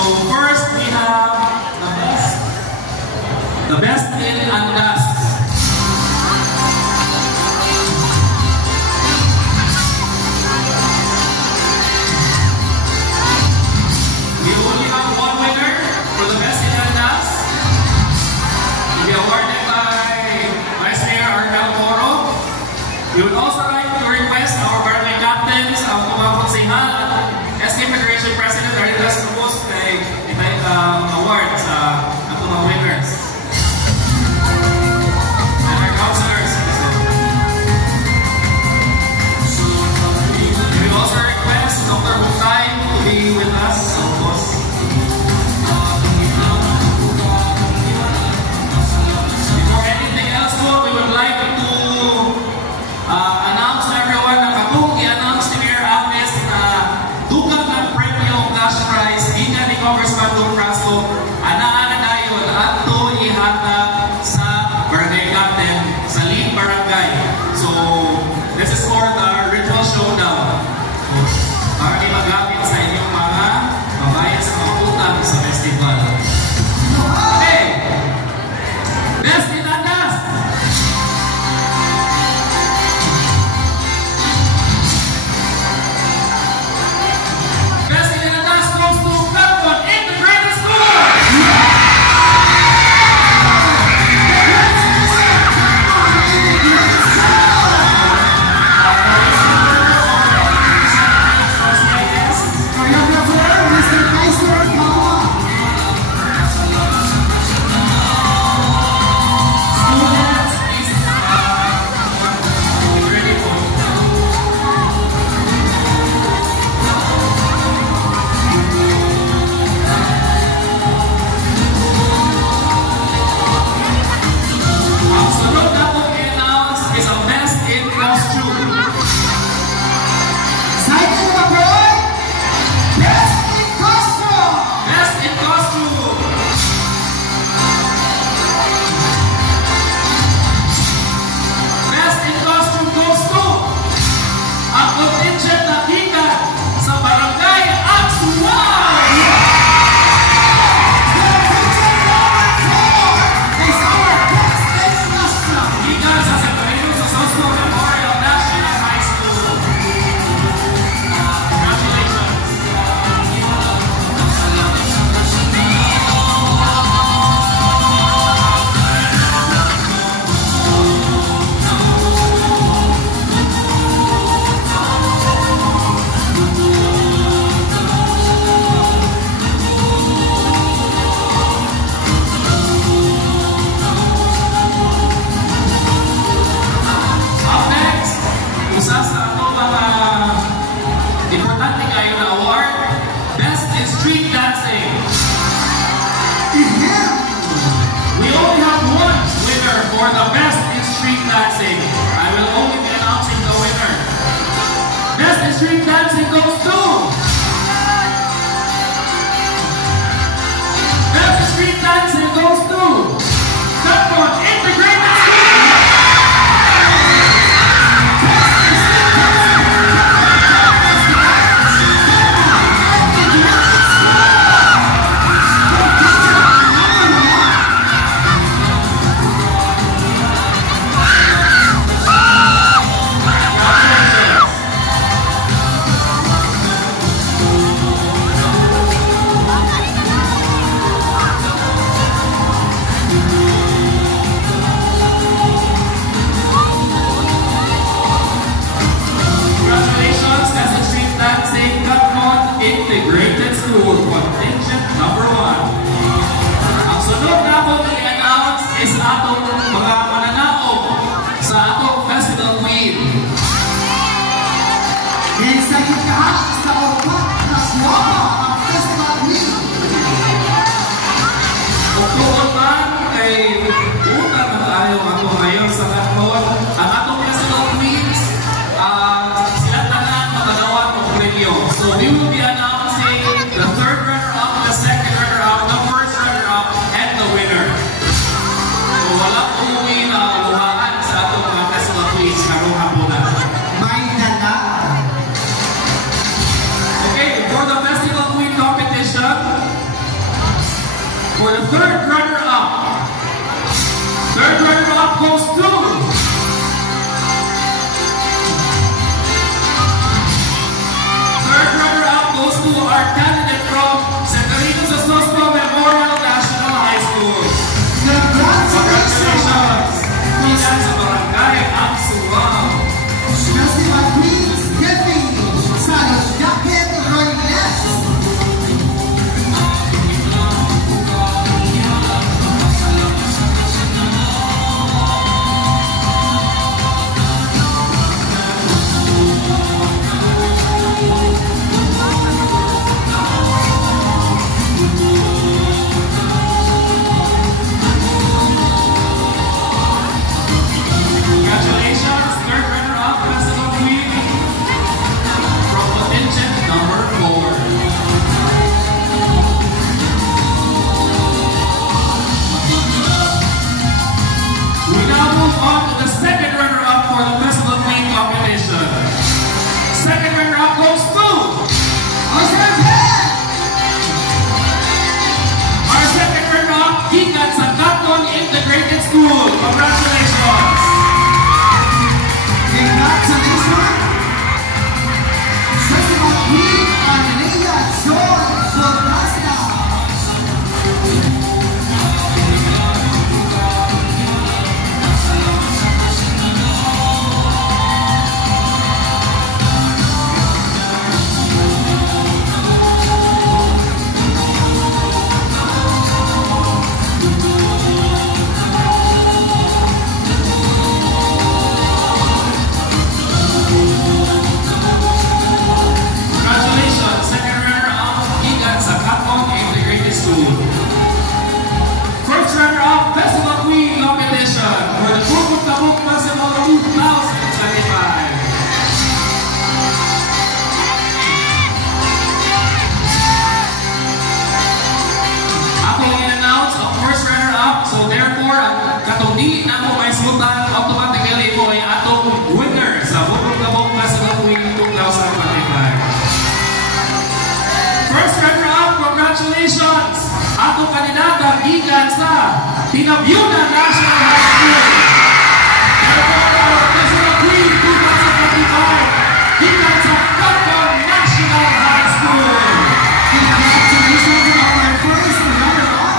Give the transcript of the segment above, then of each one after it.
So first we have the best in Andas. We only have one winner for the best in Andas. To be awarded by Vice Mayor Arnel Moro. We would also like to request our barangay captains, ang mga konsehal at SK Federation President Arilas Ramos kay award sa ato mga winners. And our counselors. We also request Dr. Bukay to be with us, of course. Before anything else, we would like to announce to everyone na katong i-announce ni Mayor Alves na dugang ng premyo cash prize gikan ni Congressman Don Frasco, ana-ana dayon ato ihatag sa barangay captain sa lead barangay. So this is for the ritual showdown. Para di magamit sa inyong mga babayan sa mga utang sa festival. Okay! Best in Andas! Best in Andas goes to Falcon in the for the third runner-up. Third runner-up goes to... Third runner-up goes to our candidate from Severino Sososco Memorial National High School. Congratulations! Pinag sa Barangay Amsuang. Festival Queens Kevin Salos Jacket Royles. Congratulations, third runner-up, Festival Queen from contingent number 4. We now move on to the second runner-up for the Festival Queen competition. Second runner-up goes to our second runner-up, Gikan sa Katon Integrated School. Congratulations! Congratulations! Festival Queen Anelia John Solasta. Congratulations, second runner-up, Gikan sa Katon Integrated School. First runner-up, Festival Queen competition for the Bukod Tabuk Festival 2025. Ako in-announce ang first runner-up, so therefore, ang katong dili na mo may sultan, automatically mo ay atong winner sa Bukod Tabuk Festival Queen 2025. First runner-up, congratulations! Ato kandidata gikan sa Tinabyunan National High School. Therefore, our Festival Queen 2025 gikan sa Katon National High School. Congratulations to our first runner-up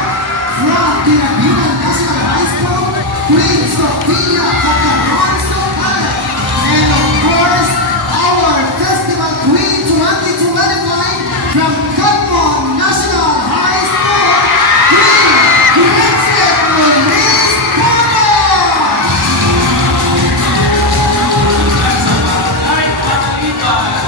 from Tinabyunan National High School, Queen Sofia Cacaronso Caleb. And of course, our Festival Queen 2025 from Katon National High School, Queen Princess Luis Cano. At sa Barangay Panaliban.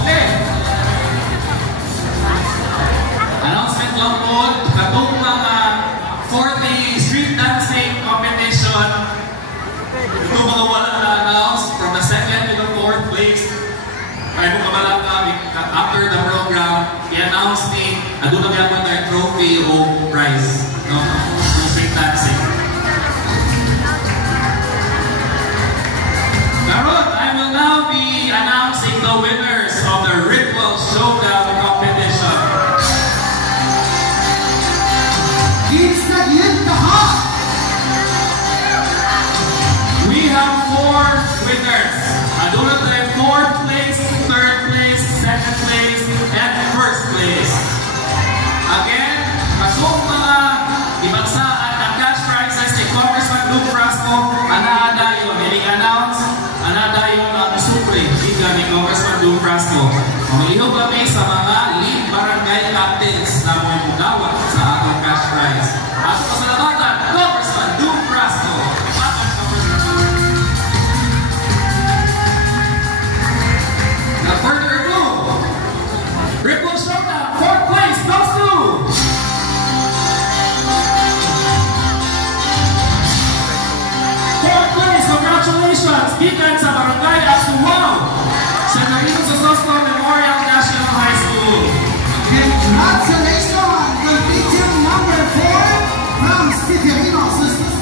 Okay. Announcement lang po, katong mga 40 street dancing competition, ito mga wala na-announce from the second to the fourth place. Kaya kung kabala kami, after the program, i-announce ni aduna gyapon tayo trophy o prize, no? Ng street dancing. Karon, I will now be announcing the winners of the Ritual Showdown competition. It's the Yintaha. We have 4 winners. Aduna tayo 4th place, 3rd place, 2nd place, and 1st place. Ang gikan sa Barangay Asuwao sa Narino Sososco Memorial National High School. Congratulations! The teacher number 4 from Severino Sisters.